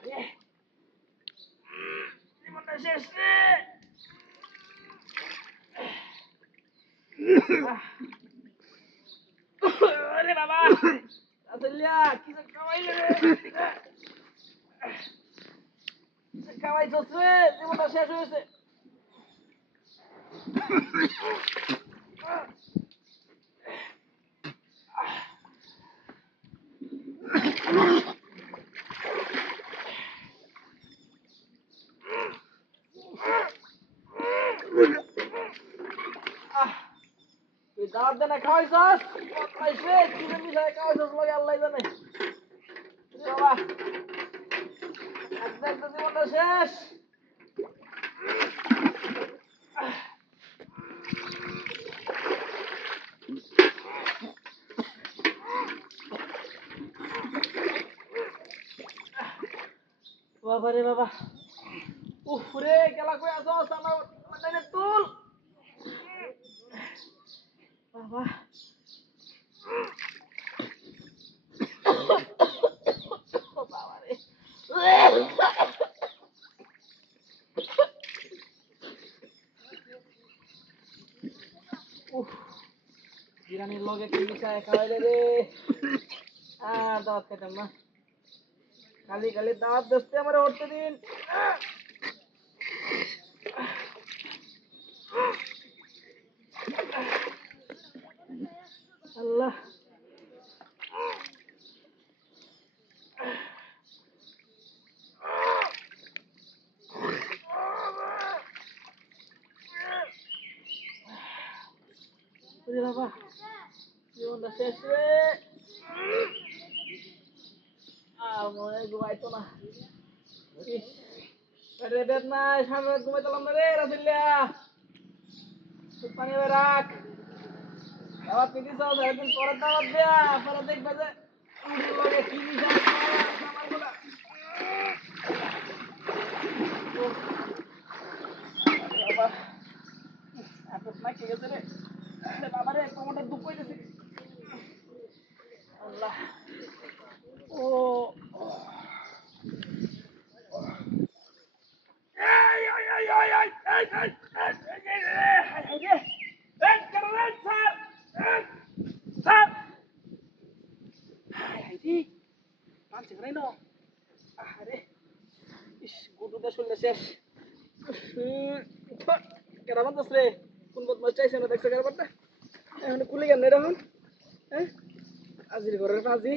আরে জীবনটা শেষ রে। আরে বাবা আসলিয়া কি খাওয়াইলে রে, খাওয়াইছস রে, জীবনটা শেষ হয়েছে। তুই দাঁত দে না খাওয়াইছস, খাইছে কি জানি খাওয়াইছস লাগে আল্লাহ জানে। বাবা একদম তো জীবনটা শেষ। বাবা রে বাবা, উফ রে গেলা কই আছস আমার মানে তুল বাবা। বাবা রে উফ বিরানির লগে কি মিশায় খাওয়াইলে রে, আর দাওয়াত খেতাম না, খালি খালি দাওয়াত দোস্তে আমার উঠতে দিন। আল্লাহ ওরে বাবা জীবনটা শেষ রে, আর মনে হয় ঘুমাইতো না। ইস, পেটে পেট নাই, সারা রাত ঘুমাইতাম না রে রাসিল্লা। পানি রাখ, দাওয়াত নিতে চাও একদিন পরে দাওয়াত দেয়া, পরে দেখবে যে রুটির লগে কি মিশায় খাওয়ায় খাবারগুলা। বাবা এত না কি গেছে রে, বাবা রে কোমরটা দুঃখ হইতেছে। আল্লাহ ও এই এই এই এই এই এই এই এই রে এই করলে স্যার স্যার হাই হাই রে মানছে নাই না। আরে ইস গুডুটা শুনলে শেষ। কেডা বানতাস রে, কোন বদমাস চাইছে না দেখছে কারবারটা, এখন কুলি কেন এরকম। হ্যাঁ আজির ঘরের পাজি।